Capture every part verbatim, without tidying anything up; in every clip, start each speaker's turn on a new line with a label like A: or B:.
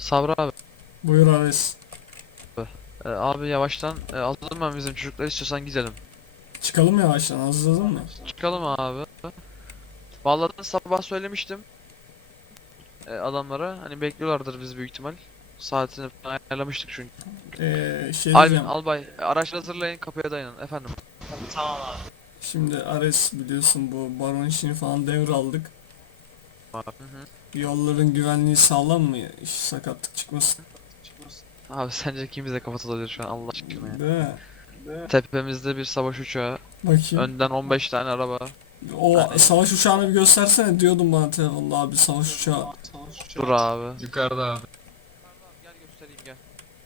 A: Sabri abi.
B: Buyur Ares.
A: Ee, abi yavaştan e, aldım ben bizim çocuklar, istiyorsan gidelim.
B: Çıkalım yavaştan, hazırladın mı?
A: Çıkalım abi. Vallahi ben sabah söylemiştim e, adamlara. Hani bekliyorlardır biz büyük ihtimal. Saatini falan ayarlamıştık çünkü.
B: Ee, şey
A: Alvin,
B: diyeceğim.
A: albay, e, araçları hazırlayın, kapıya dayanın efendim.
B: Şimdi Ares biliyorsun bu baron işini falan devraldık.
A: Abi. Hı hı.
B: Yolların güvenliği sağlam mı? Hiç sakatlık çıkmasın.
A: Abi sence kim bize kafa tutabilir şu an Allah aşkına ya.
B: Değil mi?
A: Tepemizde bir savaş uçağı.
B: Bakayım.
A: Önden on beş tane araba.
B: O
A: Hani
B: savaş uçağını bir göstersene diyordum bana telefonda abi savaş uçağı.
A: dur abi.
C: Yukarıda abi.
A: Gel göstereyim gel.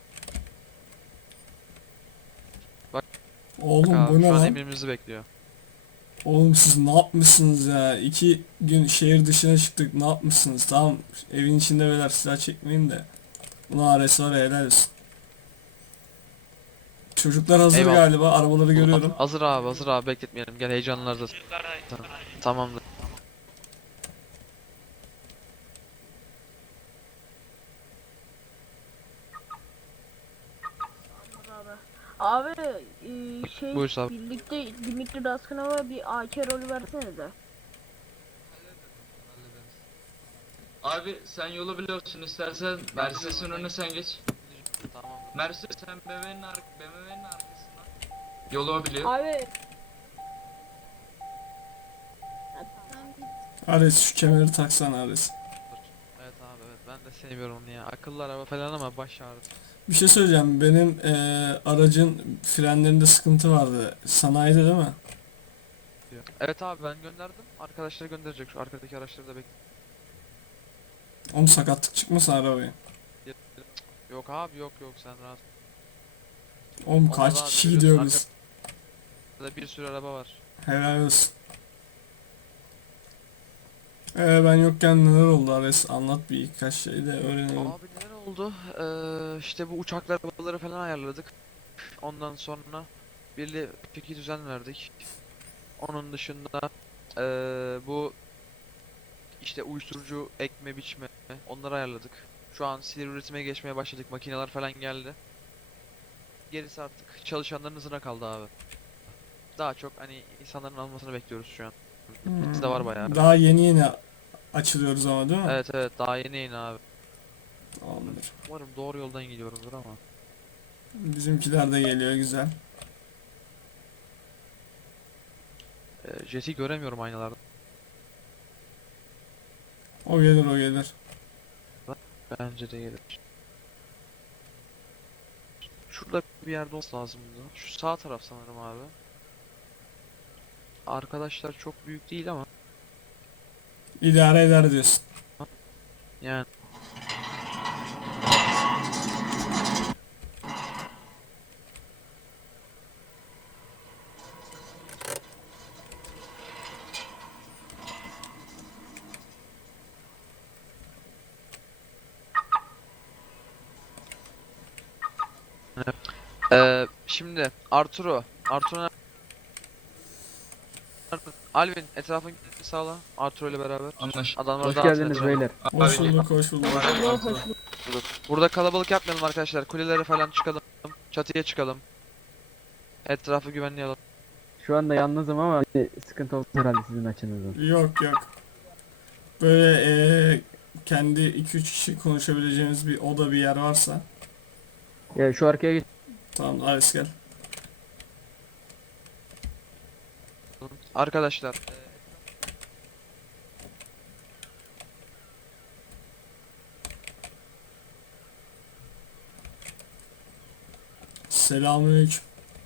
A: Bak
B: Oğlum bu
A: abi
B: ne
A: şu an
B: lan?
A: emrimizi bekliyor.
B: Oğlum siz ne yapmışsınız ya? İki gün şehir dışına çıktık, ne yapmışsınız? Tamam, evin içinde beyler silah çekmeyin de. Buna Ares var ya, helal olsun. Çocuklar hazır
A: Eyvallah.
B: galiba, arabaları görüyorum.
A: Hazır abi, hazır abi, bekletmeyelim. Gel, heyecanlarda. Tamamdır.
D: Abi e, şey
A: Buyur abi.
D: birlikte Dimitri Daskunova bir A K rolü versene de.
C: Abi sen yolu biliyorsun, istersen Mercedes'in önüne sen geç.
A: Tamam.
C: Mercedes sen B M W'nin ar B M W'nin arkasından. Yolu o biliyor.
D: Abi
B: Ares şu kemeri taksana Ares.
A: Evet abi, evet, ben de sevmiyorum onu ya. Akıllı araba falan ama baş ağrısı.
B: Bir şey söyleyeceğim, benim eee, aracın frenlerinde sıkıntı vardı. Sanayide değil mi?
A: Diyor. Evet abi, ben gönderdim. Arkadaşları gönderecek, şu arkadaki araçları da bekliyor.
B: Oğlum sakatlık çıkmasın arabaya.
A: Yok abi, yok yok, sen rahat.
B: Oğlum
A: Olmaz
B: kaç
A: abi,
B: kişi
A: görüyorsun
B: gidiyoruz?
A: arkada bir sürü araba var.
B: Helal olsun. Ee, ben yokken neler oldu Ares? Anlat bir birkaç şey de öğrenelim.
A: Abi neler oldu? Ee, işte bu uçak arabaları falan ayarladık. Ondan sonra birli peki düzen verdik. Onun dışında ee, bu işte uyuşturucu ekme biçme onları ayarladık. Şu an seri üretime geçmeye başladık. Makineler falan geldi. Gerisi artık çalışanların hızına kaldı abi. Daha çok hani insanların almasını bekliyoruz şu an. Bizde var bayağı.
B: Hmm, daha yeni yeni açılıyoruz ama değil mi?
A: Evet evet, daha yeni yeni abi.
B: Tamamdır.
A: Umarım doğru yoldan gidiyoruzdur ama.
B: Bizimkiler de geliyor, güzel.
A: Ee, Jet'i göremiyorum aynalarda.
B: O gelir o gelir.
A: Bence de gelir. Şurada bir yerde olması lazımdı. Şu sağ taraf sanırım abi. Arkadaşlar çok büyük değil ama
B: İdare eder diyorsun.
A: yani. Ee, şimdi Arturo, Arturo nerede? Alvin, etrafın sağla. Arturo ile beraber.
C: Anlaş.
A: Adamlar
E: Hoş
A: dağıtsın
E: geldiniz
A: etrafı.
E: beyler.
B: Hoş
C: Abi,
B: bulduk, hoş bulduk.
D: Allah hoş bulduk.
A: Bulduk. Burada kalabalık yapmayalım arkadaşlar. Kulelere falan çıkalım. Çatıya çıkalım. Etrafı güvenliğe alalım.
E: Şu anda yalnızım ama bir sıkıntı oldu herhalde sizin açınızdan.
B: Yok yok. Böyle eee, kendi iki üç kişi konuşabileceğimiz bir oda, bir yer varsa.
E: Ya şu arkaya geç.
B: Tamam Ares gel.
A: Arkadaşlar.
B: Selamünaleyküm.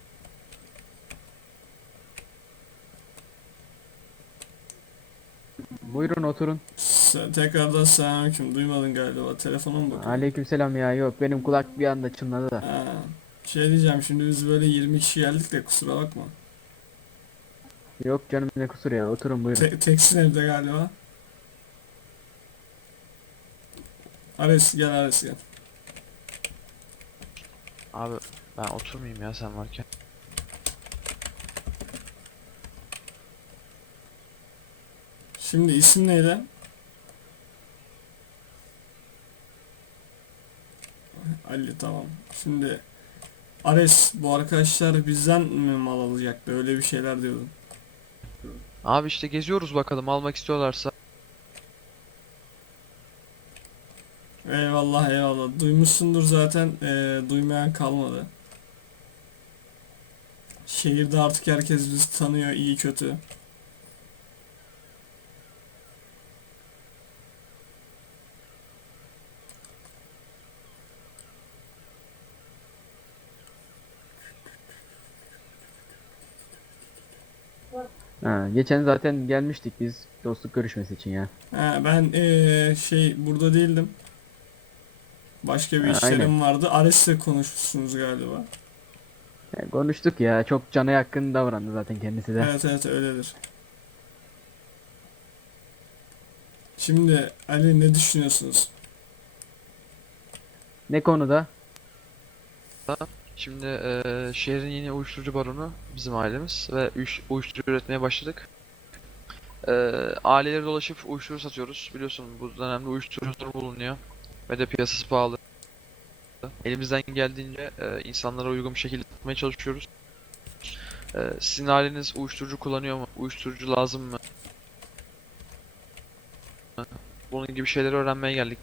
E: Buyurun oturun.
B: Se- tekrardan selamünaleyküm. Duymadın galiba. Telefona mı bakıyorsun?
E: Aleykümselam ya. Yok benim kulak bir anda çınladı da.
B: Ha, şey diyeceğim, şimdi biz böyle yirmi kişi geldik de kusura bakma.
E: Yok canım ne kusur ya. Oturun buyurun.
B: Te teksin evde galiba. Ares gel, Ares gel.
A: Abi ben oturmayayım ya sen varken.
B: Şimdi isim neydi? Ali tamam. Şimdi Ares, bu arkadaşlar bizden mi mal alacaktı? Öyle bir şeyler diyordun.
A: Abi işte geziyoruz bakalım almak istiyorlarsa.
B: Eyvallah eyvallah. Duymuşsundur zaten. Ee, duymayan kalmadı. Şehirde artık herkes bizi tanıyor, iyi kötü.
E: Ha, geçen zaten gelmiştik biz dostluk görüşmesi için ya.
B: Ha, ben ee, şey burada değildim. Başka bir
E: Ha,
B: işlerim
E: aynen.
B: vardı. Ares'le konuşmuşsunuz galiba.
E: Ya konuştuk ya, çok cana yakın davrandı zaten kendisi de.
B: Evet evet öyledir. Şimdi Ali ne düşünüyorsunuz?
E: Ne konuda?
A: Şimdi eee, şehrin yeni uyuşturucu baronu bizim ailemiz ve uyuş- uyuşturucu üretmeye başladık. Eee aileleri dolaşıp uyuşturucu satıyoruz. Biliyorsun bu dönemde uyuşturucular bulunuyor ve de piyasası pahalı. Elimizden geldiğince eee, insanlara uygun bir şekilde tutmaya çalışıyoruz. Eee, sizin aileniz uyuşturucu kullanıyor mu? Uyuşturucu lazım mı? Bunun gibi şeyleri öğrenmeye geldik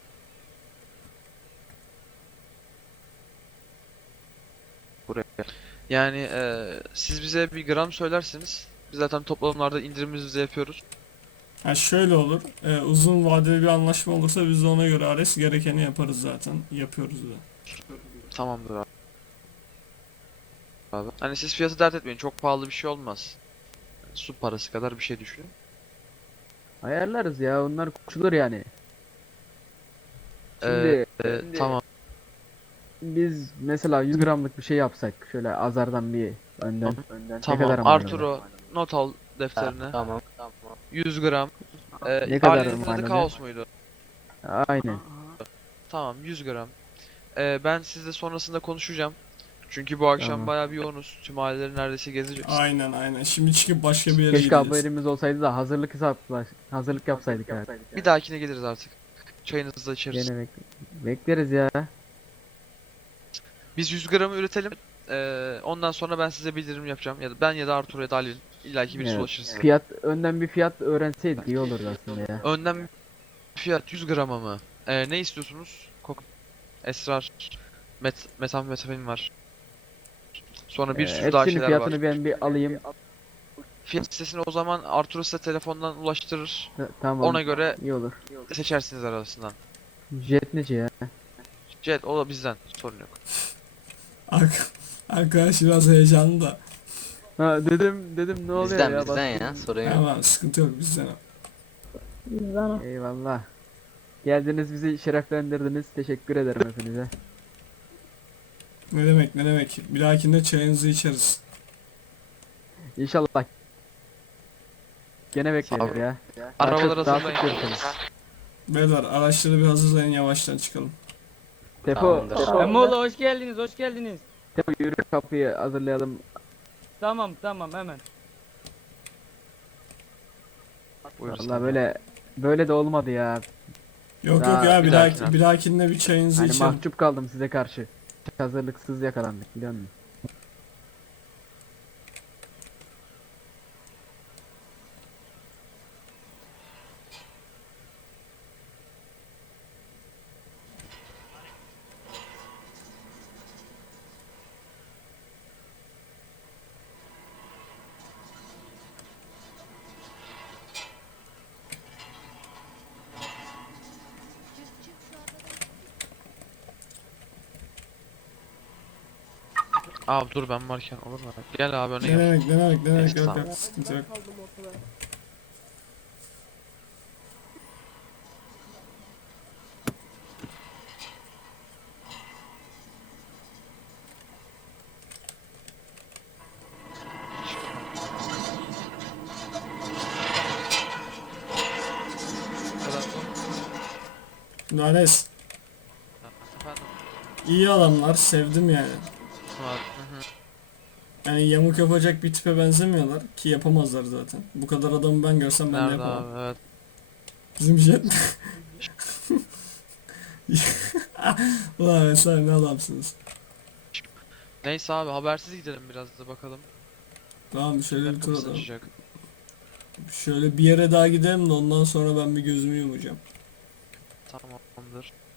A: buraya. Yani eee, siz bize bir gram söylerseniz biz zaten toplamlarda indirimimizi de yapıyoruz.
B: Ha şöyle olur. Ee, uzun vadeli bir anlaşma olursa biz de ona göre Ares gerekeni yaparız zaten. Yapıyoruz da.
A: Tamamdır abi. Abi. Hani siz fiyatı dert etmeyin. Çok pahalı bir şey olmaz. Yani su parası kadar bir şey düşünün.
E: Ayarlarız ya, onlar konuşulur yani. Şimdi,
A: Ee, e,
E: şimdi
A: tamam.
E: biz mesela yüz gramlık bir şey yapsak şöyle azardan bir önden. önden. Ne
A: Tamam.
E: kadar mal alır?
A: Arturo not al defterine.
F: Tamam.
A: yüz gram. Ee,
E: Ne kadar
A: ailenizin adı
E: maliyeti?
A: Kaos muydu?
E: Aynen.
A: Tamam yüz gram. Ee, ben sizle sonrasında konuşacağım. Çünkü bu akşam
E: Tamam.
A: bayağı bir yoğunuz. Tüm aileleri neredeyse gezeceğiz.
B: Aynen aynen. Şimdi çıkıp başka bir yere
E: Keşke
B: gideceğiz.
E: haberimiz olsaydı da hazırlık hesapla hazırlık yapsaydık ya.
A: Bir dahakine geliriz artık. Çayınızı da içeriz.
E: Gene bek- bekleriz ya.
A: Biz yüz gramı üretelim. Ee, ondan sonra ben size bildirim yapacağım. Ya da ben ya da Arturo ya da Ali'nin. İlla ki birisi
E: Evet.
A: ulaşır size.
E: Fiyat önden bir fiyat öğrenseydik iyi olurdu aslında ya.
A: Önden bir fiyat yüz grama mı? Ee, ne istiyorsunuz? Kok esrar, met metamfetamin var. Sonra bir
E: Ee,
A: sürü daha
E: hepsinin
A: şeyler var.
E: fiyatını ben bir alayım.
A: Fiyat listesini o zaman Arturo size telefondan ulaştırır.
E: Ta- Tamam.
A: Ona göre
E: iyi olur.
A: seçersiniz arasından.
E: Jet nece ya?
A: Jet o da bizden. Sorun yok.
B: Ark Arkadaş biraz heyecanlı da.
E: Ha dedim dedim ne oluyor
F: Bizden
E: ya?
F: bizden ya
E: bastım.
F: sorun yok.
B: Tamam sıkıntı yok bizden.
D: Bizden
E: Eyvallah. Geldiniz bizi şereflendirdiniz. Teşekkür ederim hepinize.
B: Ne demek ne demek. Bir dahakinde çayınızı içeriz.
E: İnşallah. Gene bekleriz
A: Abi,
E: ya.
A: Arabalar
E: Daha çok
A: hazırlayın.
E: görüşürüz.
B: Beyler araçları bir hazırlayın yavaştan çıkalım.
E: Tepo,
F: Tamamdır.
E: Tepo,
G: Emoğlu hoş geldiniz, hoş geldiniz.
E: Tepo yürü kapıyı hazırlayalım.
G: Tamam, tamam hemen.
A: Buyurun.
E: Vallahi böyle böyle de olmadı ya.
B: Yok
E: Daha
B: yok ya
A: bir
B: bir
A: dahakine.
B: dahaki bir dahakinde bir çayınızı
E: Hani
B: içelim.
E: mahcup kaldım size karşı. Hazırlıksız yakalandık biliyor musun?
A: Abi dur ben varken olur mu? Gel abi öne
B: Ne
A: gel.
B: demek ne demek ne demek
A: Neyse,
B: yok
A: tamam.
B: yok sıkıntı yok.
A: Kadar son.
B: Şimdi Ares
A: Efendim.
B: iyi adamlar sevdim yani.
A: Var. Hı hı.
B: Yani yamuk yapacak bir tipe benzemiyorlar ki yapamazlar zaten. Bu kadar adamı ben görsem ben de
A: Nerede
B: yapamam.
A: abi? Evet.
B: Bizim jet Ulan Eser ne adamsınız.
A: Neyse abi habersiz gidelim biraz da bakalım.
B: Tamam şöyle
A: Kimler
B: bir tur
A: kapısı
B: atalım.
A: açacak.
B: Şöyle bir yere daha gidelim de ondan sonra ben bir gözümü yumacağım.
A: Tamamdır.